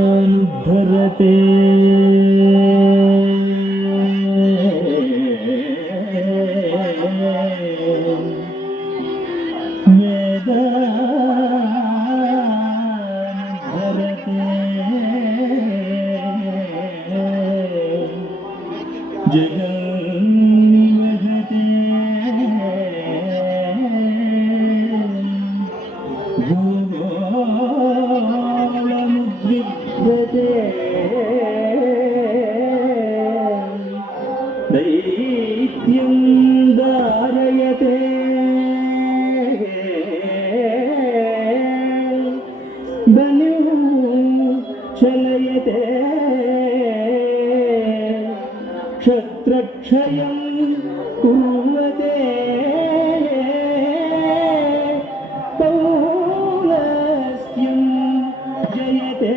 वेदानुद्धरते जगन्निवहते भूगोलमुद्विग्धते दैत्यं धारयते बलिं चलयते क्षत्रक्षयं कुर्वते पौलस्त्यं जयते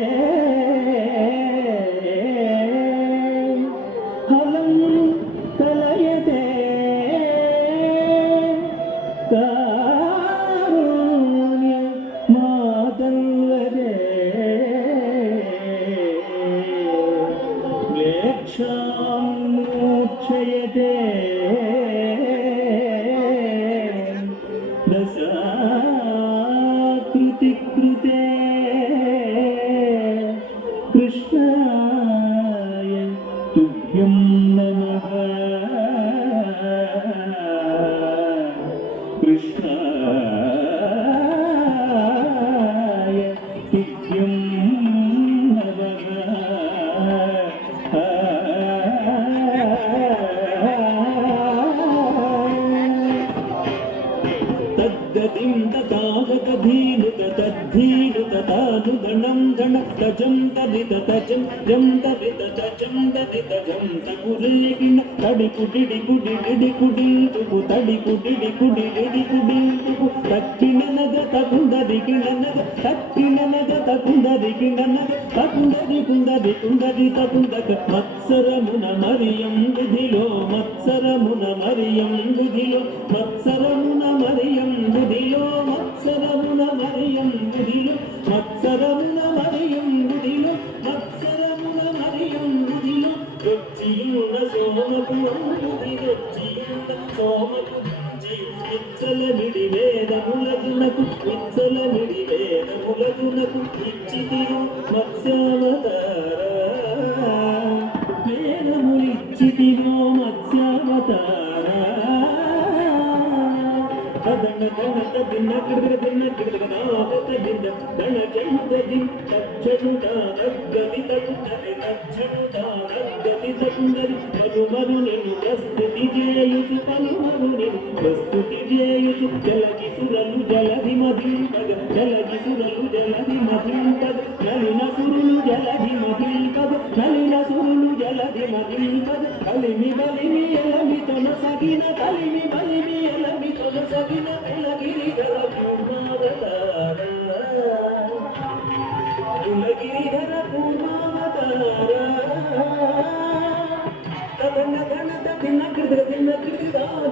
हलं कलयते कारुण्यमातन्वते म्लेच्छां मोक्षयते दशाकृतिकृते कृष्णाय तुभ्यं नमः कृष्णाय तुभ्यं नमः तद्गतिं तथागतधीनुत तद्धीनुत तानुगणं गणतजं तदित तजं जं तदित तजं तदित जं तकुरेगिन तडिकुडिडि कुडिडिडि कुडिल्तुकु तडिकुडिडि कुडिडिडि कुडिल्तुकु तक्किननद तकुंदरि किननद तक्किननद तकुंदरि किननद तकुंदरि कुंदरि कुंदरि तकुंदक मत्सरमुन मरियं बुधिलो मत्सरमुन मरियं बुधिलो मत्सरमुन मरियं बुधिलो मत्सरमुन मरियं बुधिलो मत्सरमुन मरियं बुधिलो मत्सरमुन मरियं बुधिलो रొచ్చియున్న సోమకు అంబుది రొచ్చియున్న సోమకు విచ్చలమిడి వేదములగునకు విచ్చలమిడి వేదములగునకు ఇచ్చితిరు మత్స్యావతార వేదములిచ్చితిరో మత్స్యావతార దణ దణ తదిన కిడగ దిన కిడగ నాగత దిన దణ జంతది తచ్చనుట నగ్గది తకుతది తచ్చనుట నగ్గది తకుందరి పలుమరు నిన్ను ప్రస్తుతి చేయుచు పలుమరు నిన్ను ప్రస్తుతి చేయుచు జలగి సురలు జలధి మధింపగ జలగి సురలు జలధి మధింపగ నలిన సురులు జలధి మధింపగ నలిన సురులు జలధి మధింపగ కలిమి బలిమి ఎలమి తొనసగిన కలిమి బలిమి ఎలమి తొనసగిన కులగిరిధర పూర్ణావతార కులగిరిధర పూర్ణావతార తదన దన తదిన కృత దిన కృత దాన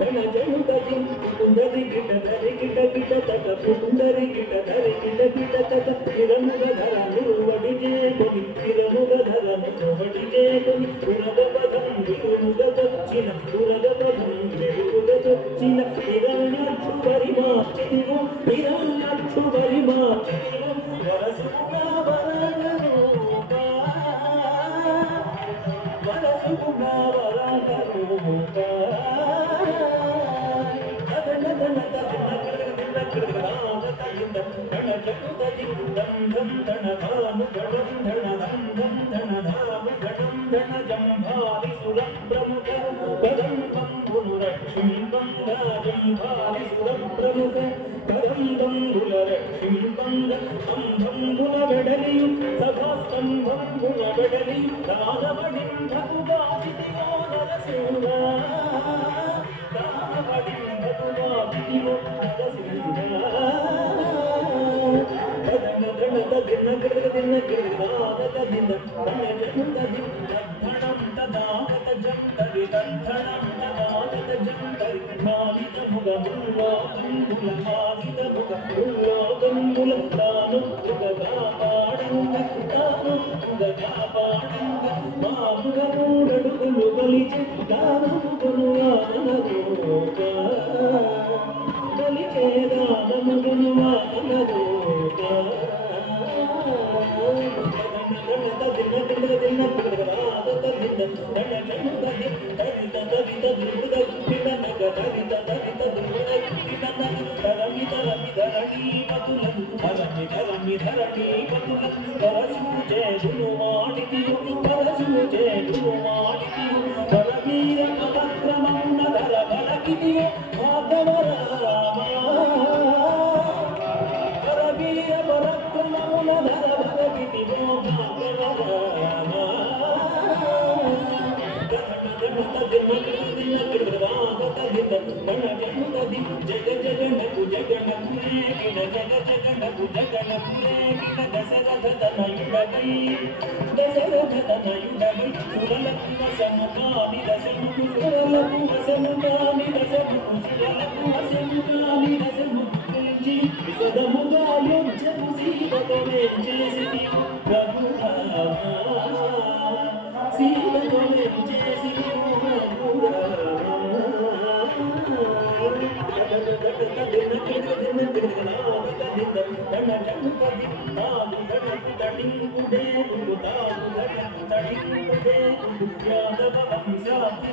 దన జను తది కుందరి గిట దరి గిట గిట తక కుందరి గిట దరి గిట గిట తక కిరముగ ధరను వడిజే కొని కిరముగ ధరను వడిజే కొని పురగ పదం విరుగ వచ్చిన పురగ పదం విరుగ వచ్చిన హిరణ్యాక్షు పరిమాచితివు హిరణ్యాక్షు పరిమాచితివు వరసుగా వరగరూపా వరసుగా వరగరూపా అదన దన తదిన కృత కృత తదిన దన జగుతది దం దం దన భాను గడం దన దం దం దన ధాము గడం దన జంభాలి సురం ప్రముఖ పదం పంబును రక్షింపం జంభాలి సురం ప్రముఖ పదం బంగుల రక్షింపంగ అంబంగుల వెడలియు సభాస్తంభంగుల వెడలియు దానవడింధకుగాదిదిగో నరసింహ దానవడింధకుగాదిదిగో నరసింహ దన దన తదిన కృత దిన కృత దణజంతది దద్ధణం తదాగత జంతరి దద్ధణం తదాగత జంతరి మాలిత ముగముల్లో కుంగుల మాలిత ముగముల్లో తాను ముగగా పాడంగ తాను ముగగా పాడంగ మా ముగమూడడుగులు బలిచి తాను కొనువానలోక బలిచేదానము కొనువానలోక జగ జగనకు జగనకురేగిన జగ జగనకు జగనకురేగిన దశరథతనయుడవై దశరథతనయుడవై సురలకు వశముగాని దశముకు సురలకు వశముగాని దశముకు సురలకు వశముగాని దశముకు గురించి విశదముగా యుద్ధము సీతతోనే చేసి ప్రభురామా సీతతోనే చేసి యాదవ వంశాతి